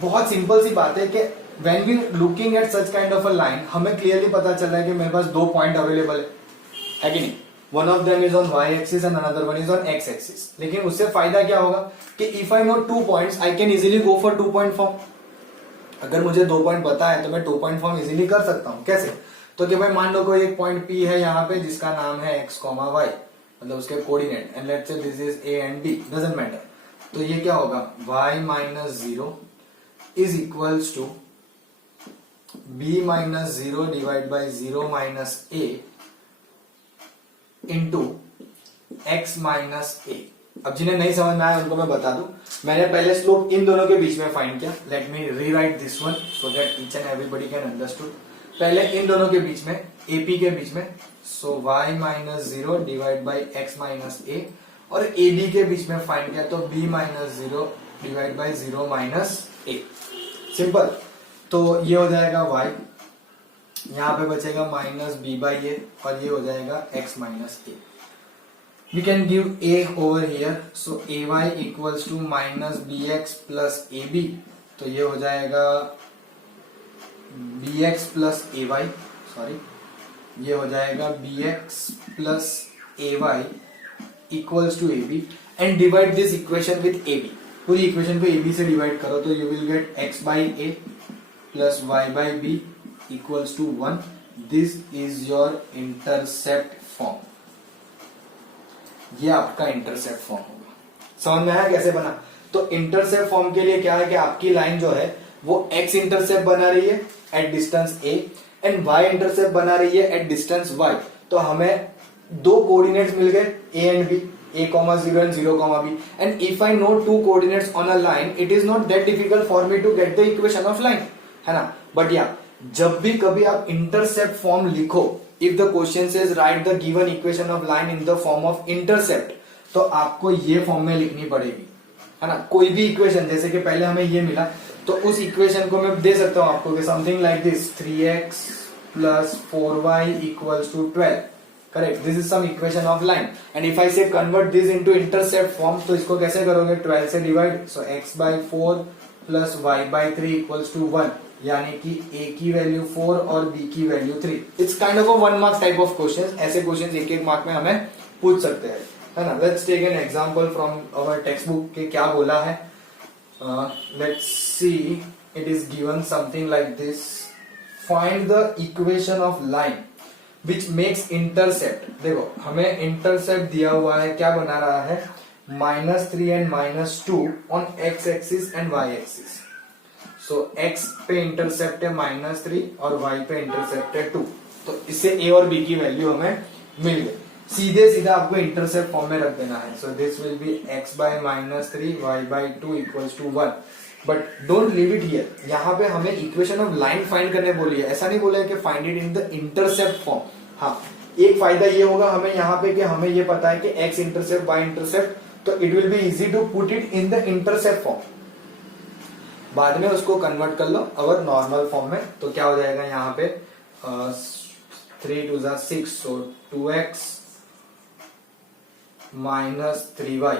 बहुत सिंपल सी बात है कि when we looking at such kind of a line, हमें क्लियरली पता चल रहा है कि मेरे पास दो पॉइंट अवेलेबल है कि नहीं। One of them is on y axis and another one is on x axis. लेकिन उससे फायदा क्या होगा कि if I no 2 points I can easily go for 2 point form. अगर मुझे 2 पॉइंट पता है तो मैं 2 पॉइंट फॉर्म इजीली कर सकता हूं। कैसे? तो कि भाई मान लो कोई एक पॉइंट P है यहाँ पे जिसका नाम है x, y, मतलब उसके coordinate, and let's say this is a and b, doesn't matter. तो ये क्या होगा, y minus 0 is equals to b minus 0 divide by 0 minus a into x minus a। अब जिन्हें नहीं समझ में आया उनको मैं बता दूं, मैंने पहले स्लोप इन दोनों के बीच में फाइंड किया। Let me rewrite this one so that each and everybody can understood. पहले इन दोनों के बीच में, AP के बीच में, सो y minus 0 divide by x minus a, और AB के बीच में फाइंड किया तो b minus 0 divide by 0 minus a। Simple. तो ये हो जाएगा y, यहां पे बचेगा माइनस b बाई a, और ये हो जाएगा x minus a। We can give a over here, so ay equals to minus bx plus ab, तो ये हो जाएगा bx plus ay, सॉरी ये हो जाएगा bx plus ay equals to ab, and divide this equation with ab। पूरी equation को ab से डिवाइड करो तो you will get x by a plus y by b equals to 1। This is your intercept form। ये आपका intercept form होगा। समझ में आया कैसे बना? तो इंटरसेप्ट फॉर्म के लिए क्या है कि आपकी लाइन जो है वो x इंटरसेप्ट बना रही है at distance a and y intercept बना रही है एट डिस्टेंस y। तो हमें दो कोऑर्डिनेट्स मिल गए a and b, a, 0 and 0, b, and if I know two coordinates on a line it is not that difficult for me to get the equation of line, है ना। But या जब भी कभी आप इंटरसेप्ट फॉर्म लिखो, if the question says write the given equation of line in the form of intercept, तो आपको ये फॉर्म में लिखनी पड़ेगी, है ना। कोई भी इक्वेशन, जैसे कि पहले हमें ये मिला तो उस इक्वेशन को मैं दे सकता हूं आपको कि something like this 3x plus 4y equals to 12, correct. This is some equation of line, and if I say convert this into intercept form तो इसको कैसे करोगे, 12 से divide, so x by 4 plus y by 3 equals to 1, यानी कि a की value 4 और b की value 3। It's kind of a 1 marks type of questions. ऐसे क्वेश्चंस एक एक मार्क में हमें पूछ सकते हैं, है ना। Let's take an example from our text book के क्या बोला है। Let's see, it is given something like this, find the equation of line which makes intercept. देखो हमें इंटरसेप्ट दिया हुआ है, क्या बना रहा है, -3 and -2 on x axis and y axis. So x पे इंटरसेप्ट है -3 और y पे इंटरसेप्ट है 2। तो इससे a और b की वैल्यू हमें मिल गई। सीधे सीधा आपको इंटरसेप्ट फॉर्म में रख देना है। So this will be x by -3 y by 2 equals to 1। But don't leave it here. यहाँ पे हमें इक्वेशन ऑफ लाइन फाइंड करने बोली है, ऐसा नहीं बोला है कि find it in the intercept form. हाँ, एक फायदा ये होगा हमें यहाँ पे कि हमें ये पता है कि x इंटरसेप्ट y इंटरसेप्ट, तो it will be easy to put it in the intercept form. बाद में उसको कन्वर्ट कर लो अगर नॉर्मल फॉर्म में, तो क्या हो जाएगा यहाँ पे 3 2 6, सो 2x माइनस 3y,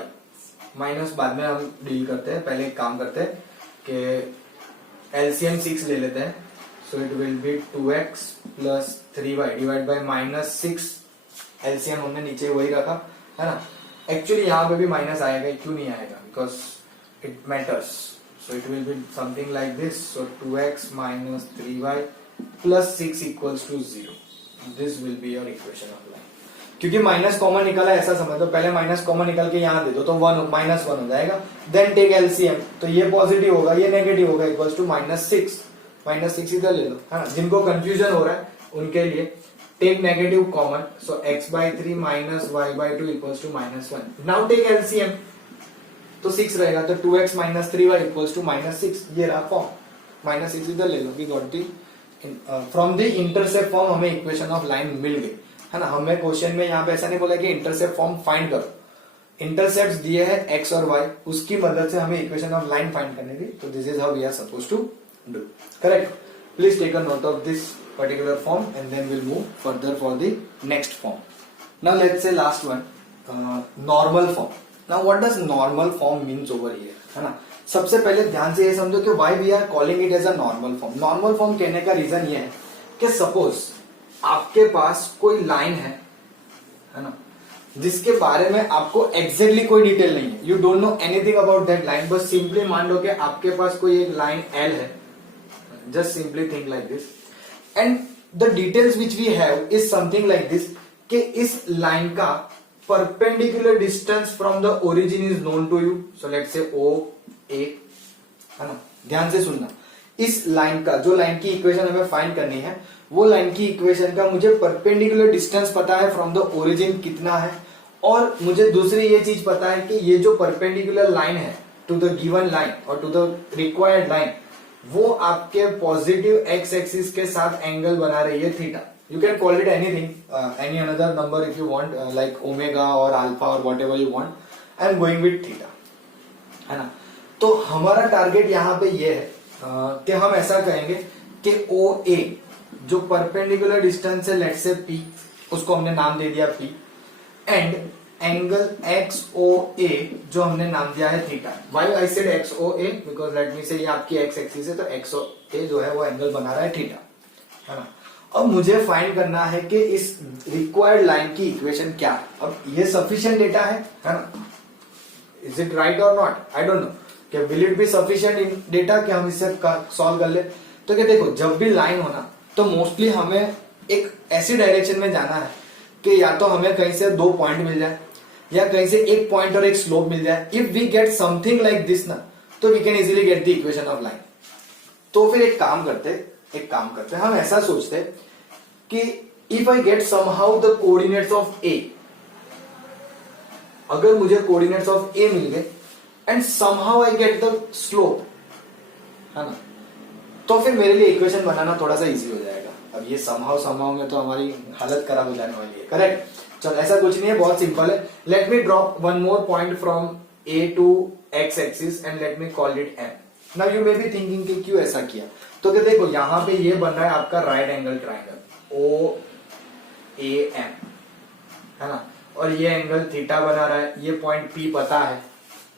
माइनस बाद में हम डील करते हैं। पहले एक काम करते हैं कि एलसीएम 6 ले लेते हैं। सो it will B 2x plus 3y divide by -6। LCM हमने नीचे वही रखा, है ना। एक्चुअली यहाँ पे भी माइनस आएगा, क्यों नहीं आएगा, because it matters. So it will be something like this. So 2x minus 3y plus 6 equals to 0. This will be your equation of line. क्योंकि माइनस कॉमन निकला ऐसा समझ लो, पहले माइनस कॉमन निकल के यहाँ दे दो तो -1 हो जाएगा। देन टेक एलसीएम, तो ये पॉजिटिव होगा ये नेगेटिव होगा, इक्वल्स टू -6। -6 इधर ले लो, है ना। जिनको कंफ्यूजन हो रहा है उनके लिए take negative common, so x/3 minus y/2 equals to -1। Now take LCM, तो 6 रहेगा, तो 2x minus 3y equals to -6। ये रहा फॉर्म, -6 इधर ले लो। We got the from the intercept form हमें इक्वेशन ऑफ लाइन मिल गई, है ना। हमें क्वेश्चन में यहाँ पे ऐसा नहीं बोला कि इंटरसेप्ट फॉर्म फाइंड करो, इंटरसेप्ट्स दिए हैं x और y, उसकी मदद से हमें इक्वेशन ऑफ लाइन फाइंड करनी थी। तो this is how we are suppose to do, correct. Please take a note of this particular form and then we'll move further for the next form. Now let's say last one, normal form. Now what does normal form means over here, है ना। सबसे पहले ध्यान से ये समझो कि why we are calling it as a normal form. Normal form कहने का रीजन ये है कि सपोज आपके पास कोई लाइन है ना, जिसके बारे में आपको एग्जैक्टली कोई डिटेल नहीं है, you don't know anything about that line, बस सिंपली मान लो कि आपके पास कोई एक लाइन L है, just simply think like this, and the details which we have is something like this, कि इस लाइन का perpendicular distance from the origin is known to you, so let's say O ए, है ना। ध्यान से सुनना, इस लाइन का, जो लाइन की इक्वेशन हमें फाइंड करनी है, वो लाइन की इक्वेशन का मुझे परपेंडिकुलर डिस्टेंस पता है फ्रॉम द ओरिजिन कितना है, और मुझे दूसरी ये चीज पता है कि ये जो परपेंडिकुलर लाइन है टू द गिवन लाइन और टू द रिक्वायर्ड लाइन, वो आपके पॉजिटिव एक्स एक्सिस के साथ एंगल बना रही है theta. You can call it anything, any another number if you want, like omega और अल्फा और whatever you want, I am going with theta, है ना। तो हमारा टारगेट यहाँ पे ये है कि हम ऐसा कहेंगे कि ओ ए जो परपेंडिकुलर डिस्टेंस है, लेट्स से पी, उसको हमने नाम दे दिया पी, एंड एंगल XOA जो हमने नाम दिया है theta. Why I said XOA because let me say ये आपकी एक्स एक्सिस है, तो XOA जो है वो एंगल बना रहा है थीटा, है ना। अब मुझे फाइंड करना है कि इस रिक्वायर्ड लाइन की इक्वेशन क्या है। अब ये सफिशिएंट डेटा है ना, इज इट राइट और नॉट, आई डोंट नो कि will it be sufficient in data कि हम इसे सॉल्व कर ले। तो क्या देखो, जब भी लाइन होना तो मोस्टली हमें एक ऐसी डायरेक्शन में जाना है कि या तो हमें कहीं से दो पॉइंट मिल जाए या कहीं से एक पॉइंट और एक स्लोप मिल जाए। If we get something like this ना, तो we can easily get the equation of line. तो फिर एक काम करते हम ऐसा सोचते कि if I get somehow the coordinates of A, अगर मुझे कोऑर्डिनेट्स ऑफ ए मिल गए and somehow I get the slope, है ना, तो फिर मेरे लिए इक्वेशन बनाना थोड़ा सा इजी हो जाएगा। अब ये समहाउ में तो हमारी हालत खराब हो जाने वाली है, करेक्ट। चलो ऐसा कुछ नहीं है, बहुत सिंपल है। Let me drop one more point from A to x axis and let me call it M. Now you may be thinking कि क्यों ऐसा किया, तो क्या देखो यहां पे ये बन रहा है आपका right angle triangle O A M, है ना, और ये एंगल थीटा बना रहा है, ये पॉइंट पी पता है,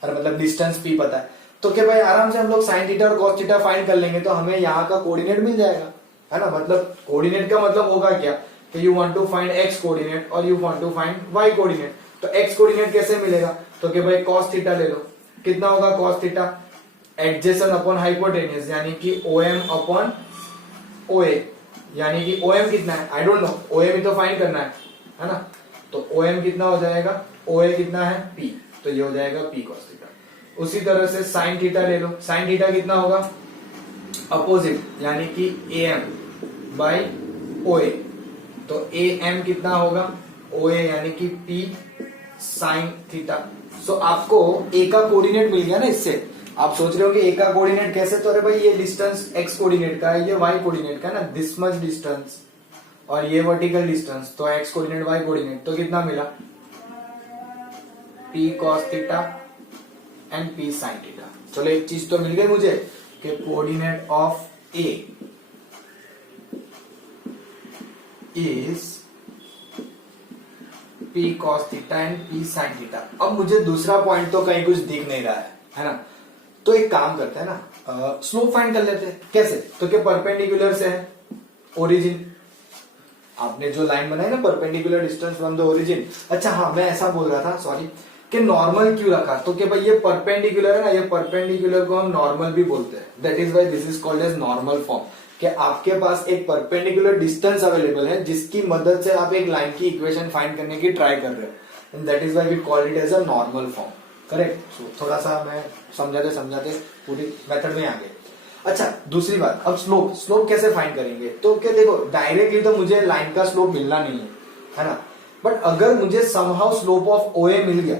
और मतलब डिस्टेंस पी पता है। तो क्या भाई आराम से हम लोग साइन थीटा और कॉस थीटा फाइंड कर लेंगे, तो हमें यहाँ का कोऑर्डिनेट मिल जाएगा, है ना। मतलब कोऑर्डिनेट का मतलब होगा क्या कि you want to find x coordinate और you want to find y coordinate. तो एक्स कोऑर्डिनेट कैसे मिलेगा, तो कि भाई कॉस थीटा ले लो, कितना होगा cos theta, adjacent upon hypotenuse, यानी कि ओएम अपॉन ओए, यानी कि ओएम कितना है आई डोंट नो, ओएम ही तो फाइंड करना है ना। तो ओएम कितना हो जाएगा, ओए कितना है पी, तो ये हो जाएगा पी कॉस थीटा। उसी तरह से साइन थीटा ले लो, साइन थीटा कितना होगा अपोजिट, यानी कि ए एम बाई ओए, तो ए एम कितना होगा ओए, यानी कि पी साइन थीटा। सो आपको ए का कोऑर्डिनेट मिल गया ना इससे। आप सोच रहे हो कि ए का कोऑर्डिनेट कैसे, तो अरे भाई ये डिस्टेंस एक्स कोऑर्डिनेट का है, ये वाई कोऑर्डिनेट का है ना, दिस मच डिस्टेंस, और ये वर्टिकल डिस्टेंस, तो एक्स कोऑर्डिनेट वाई कोऑर्डिनेट, तो कितना मिला P cos theta and P sine theta. चलो एक चीज तो मिल गई मुझे कि coordinate of A is P cos theta and P sine theta. अब मुझे दूसरा पॉइंट तो कहीं कुछ दिख नहीं रहा है ना, तो एक काम करते हैं ना, स्लोप फाइंड कर लेते हैं। कैसे, तो क्या परपेंडिकुलर से है ओरिजिन, आपने जो लाइन बनाई ना perpendicular distance from the origin. अच्छा हाँ, मैं ऐसा बोल रहा था सॉरी कि नॉर्मल क्यों रखा, तो कि भाई ये परपेंडिकुलर है ना, ये परपेंडिकुलर को हम नॉर्मल भी बोलते हैं, that is why this is called as normal form, कि आपके पास एक परपेंडिकुलर डिस्टेंस अवेलेबल है जिसकी मदद से आप एक लाइन की इक्वेशन फाइंड करने की ट्राई कर रहे हो, and that is why we call it as a normal form, correct. थोड़ा सा मैं समझाते समझाते पूरी मेथड में आ गए। अच्छा दूसरी बात, अब स्लोप स्लोप कैसे फाइंड करेंगे? तो क्या देखो, डायरेक्टली तो मुझे लाइन का स्लोप मिलना नहीं है ना, बट अगर मुझे समहाउ स्लोप ऑफ OA मिल गया,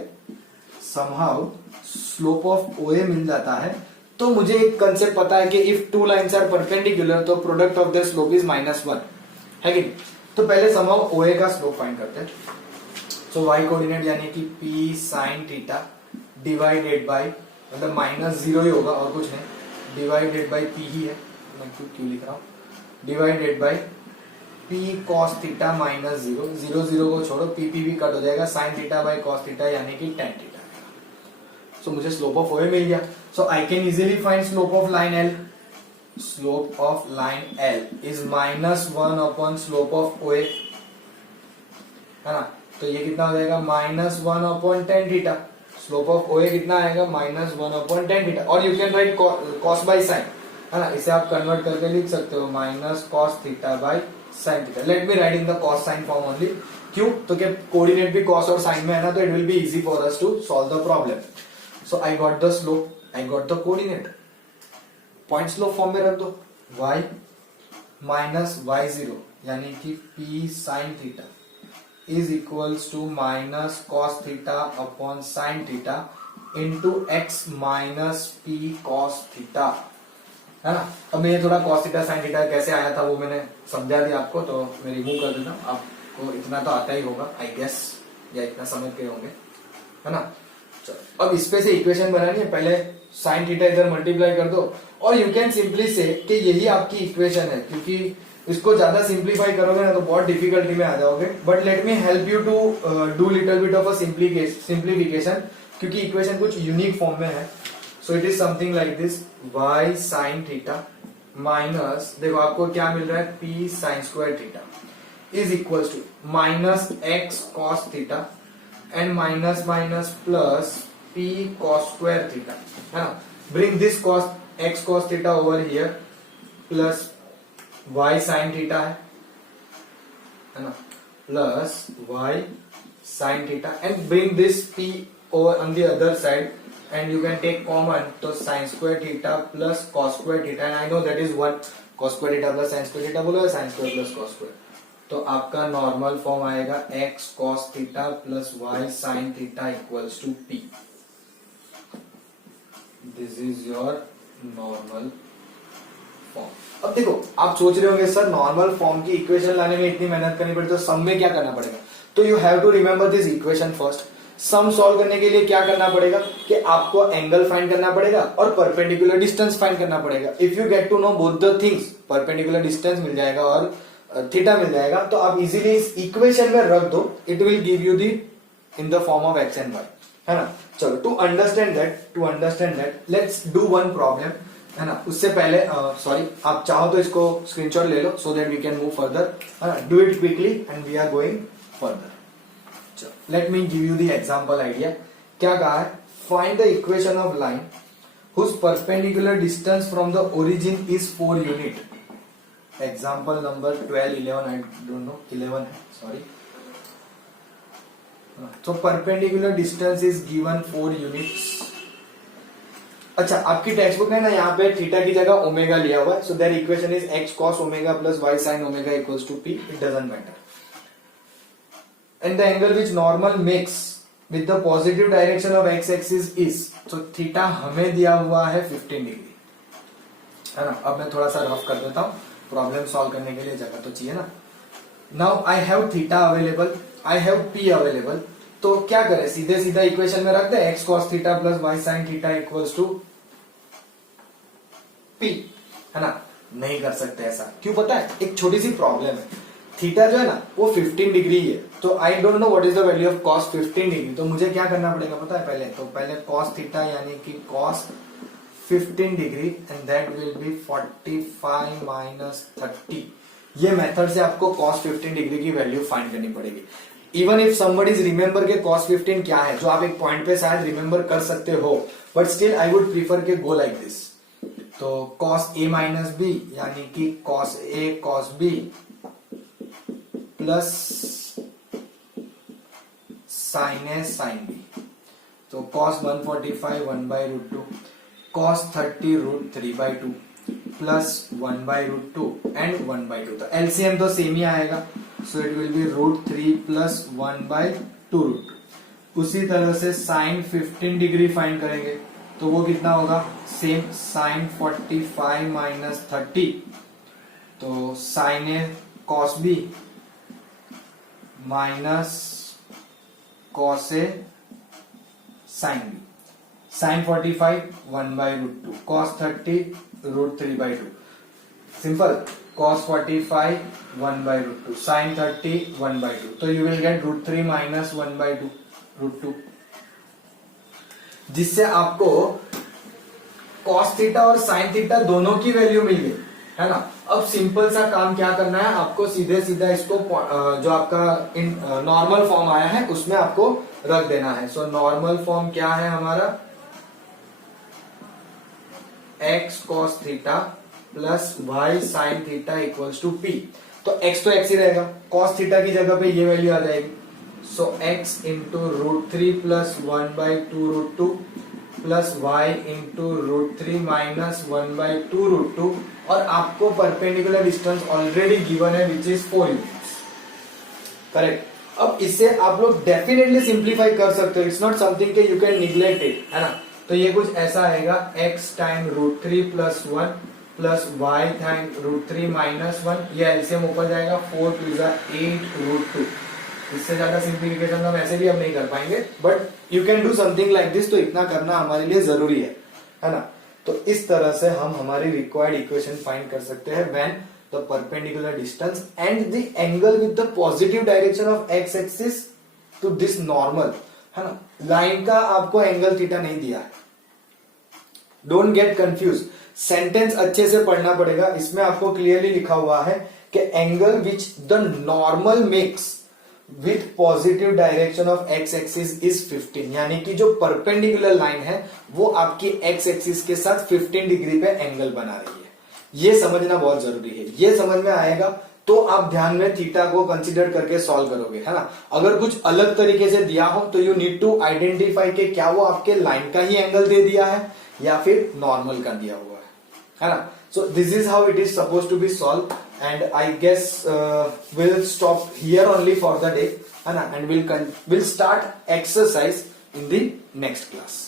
समहाउ स्लोप ऑफ OA मिल जाता है, तो मुझे एक कंसेप्ट पता है कि if two lines are perpendicular तो product of their slope is -1, है कि नहीं? तो पहले समहाउ OA का स्लोप फाइंड करते हैं। सो y कोऑर्डिनेट यानी कि p sin theta divided by, मतलब -0 ही होगा और कुछ नहीं, डिवाइडेड बाय p ही है, मैं क्यों लिख रहा हूं, divided by p cos theta -0, 0 को छोड़ो, p भी कट हो जाएगा, sin theta by cos theta यानी कि tan थीटा। सो मुझे स्लोप ऑफ OA मिल गया, so I can easily find slope of line L। Slope of line L is -1 upon slope of OA, है ना? तो ये कितना हो जाएगा, -1 upon tan theta. Slope of OA कितना आएगा, -1 अपॉन tan थीटा। और you can write cos by sin, है ना? इसे आप कन्वर्ट करके लिख सकते हो -cos theta by sin theta. Let me right in the cos sin form only. क्यों? तो क्या कोऑर्डिनेट भी cos और sin में है ना, तो it will be easy for us to solve the problem. So I got the slope, I got the coordinate, point slope form में रख दो, y माइनस y0 यानी कि p sin theta is equals to minus cos theta upon sine theta into x minus p cos theta, है ना? अब मैं थोड़ा कॉस थीटा साइन थीटा कैसे आया था वो मैंने समझा दिया आपको, तो मैं रिमूव कर देता हूँ, आपको इतना तो आता ही होगा आई गेस, या इतना समझ गए होंगे, है ना? अब इस पे से इक्वेशन बनानी है, पहले साइन थीटा इधर मल्टीप्लाई कर दो, और यू कैन सिंपली से कि यही आपकी इक्वेशन है, क्योंकि इसको ज्यादा सिंप्लीफाई करोगे ना तो बहुत डिफिकल्टी में आ जाओगे। But let me help you to do little bit of a simplification, क्योंकि इक्वेशन कुछ यूनिक फॉर्म में है। So it is something like this, y sine theta minus, देखो आपको क्या मिल रहा है, p sine square theta is equal to minus x cos theta and minus minus plus p cos square theta, है ना? Bring this cos x cos theta over here, plus y sine theta है ना, plus y sine theta, and bring this p over on the other side and you can take common, तो sine square theta plus cos square theta, and I know that is what, cos square theta plus sine square theta बोलो, sine square plus cos square, तो आपका normal form आएगा x cos theta plus y sine theta equals to p। This is your normal form. अब देखो आप सोच रहे होंगे सर नॉर्मल फॉर्म की इक्वेशन लाने में इतनी मेहनत करनी पड़ती है, तो सम में क्या करना पड़ेगा? तो you have to remember this equation first. Sum solve करने के लिए क्या करना पड़ेगा कि आपको एंगल फाइंड करना पड़ेगा और परपेंडिकुलर डिस्टेंस फाइंड करना पड़ेगा। If you get to know both the things, perpendicular distance मिल जाएगा और थीटा मिल जाएगा, तो आप इजीली इस इक्वेशन में रख दो, it will give you the in the form of x and y, है ना? चलो to understand that let's do one problem, है ना? उससे पहले सॉरी, आप चाहो तो इसको स्क्रीनशॉट ले लो so that we can move further, है ना? Do it quickly and we are going further. चलो let me give you the example idea. क्या कहा है? Find the equation of line whose perpendicular distance from the origin is 4 unit। Example number 12, 11, I don't know, 11 है, sorry. तो perpendicular distance is given 4 units. अच्छा, आपकी text book में ना यहाँ पे थीटा की जगह ओमेगा लिया हुआ है, so their equation is x cos omega plus y sin omega equals to p, it doesn't matter. And the angle which normal makes with the positive direction of x axis is, तो theta हमें दिया हुआ है 15 degree, है ना? अब मैं थोड़ा सा रफ कर देता हूं, प्रॉब्लम सॉल्व करने के लिए जगह तो चाहिए ना। Now I have theta available, I have p available, तो क्या करें, सीधे सीधा इक्वेशन में रख दे x cos theta plus y sin theta equals to p, है ना? नहीं कर सकते ऐसा, क्यों पता है? एक छोटी सी प्रॉब्लम है, थीटा जो है ना वो 15 डिग्री है, तो आई don't no what is the value of cos 15 degree, तो मुझे क्या करना पड़ेगा पता है? पहले cos थीटा यानी कि cos 15 degree and that will be 45 minus 30। ये मेथड से आपको cos 15 डिग्री की वैल्यू फाइंड करनी पड़ेगी। Even if somebody is remember के cos 15 क्या है, जो आप एक पॉइंट पे शायद रिमेंबर कर सकते हो, but still I would prefer के गो लाइक दिस। तो cos a माइनस बी यानी कि cos a cos b plus sin a sin b, तो cos 145 1/√2, cos 30 √3/2, प्लस 1/√2 एंड 1/2। तो एलसीएम तो सेम ही आएगा, सो इट विल बी √3 प्लस 1/2√2। उसी तरह से साइन 15 डिग्री फाइंड करेंगे तो वो कितना होगा, सेम साइन 45 माइनस 30, तो sine A cos B minus cos A sine B. Sine 45 1/√2, cos 30 √3/2, simple, cos 45 1/√2, sine 30 1/2, तो यू विल गेट √3 माइनस 1/2√2, जिससे आपको कॉस थीटा और साइन थीटा दोनों की वैल्यू मिल गई, है ना। अब सिंपल सा काम क्या करना है, आपको सीधे सीधा इसको जो आपका नॉर्मल फॉर्म आया है उसमें आपको रख देना है। सो नॉर्मल फॉर्म क्या है हमारा, x cos theta plus y sin theta equals to p। तो x तो x ही रहेगा, cos थीटा की जगह पे ये वैल्यू आ जाएगी, सो x into √3 plus 1/2√2 plus y into √3 minus 1/2√2, और आपको परपेंडिकुलर डिस्टेंस ऑलरेडी गिवन है विच इज 4 यूनिट्स, करेक्ट। अब इससे आप लोग डेफिनेटली सिंप्लीफाई कर सकते हो, इट्स नॉट समथिंग के यू कैन निग्लेक्ट इट, है ना। तो ये कुछ ऐसा आएगा, x time √3 plus 1 plus y time √3 minus 1, ये एलसीएम ऊपर जाएगा, 4 2 8√2। इससे ज्यादा सिंप्लीफिकेशन हम ऐसे भी अब नहीं कर पाएंगे, but you can do something like this, तो इतना करना हमारे लिए जरूरी है ना। तो इस तरह से हम हमारी रिक्वायर्ड इक्वेशन फाइंड कर सकते हैं when the perpendicular distance and the angle with the positive direction of x axis to this normal, है ना। लाइन का आपको एंगल थीटा नहीं दिया है, डोंट गेट कंफ्यूज, सेंटेंस अच्छे से पढ़ना पड़ेगा। इसमें आपको क्लियरली लिखा हुआ है कि angle which the normal makes with positive direction of x axis is 15, यानी कि जो परपेंडिकुलर लाइन है वो आपकी एक्स एक्सिस के साथ 15 डिग्री पे एंगल बना रही है। ये समझना बहुत जरूरी है, ये समझ में आएगा तो आप ध्यान में थीटा को कंसीडर करके सॉल्व करोगे, है ना। अगर कुछ अलग तरीके से दिया हो तो यू नीड टू आइडेंटिफाई कि क्या वो आपके लाइन का ही एंगल दे दिया है या फिर नॉर्मल का दिया हुआ है ना। So this is how it is suppose to be solve, and I guess we'll stop here only for the day, and we'll start exercise in the next class.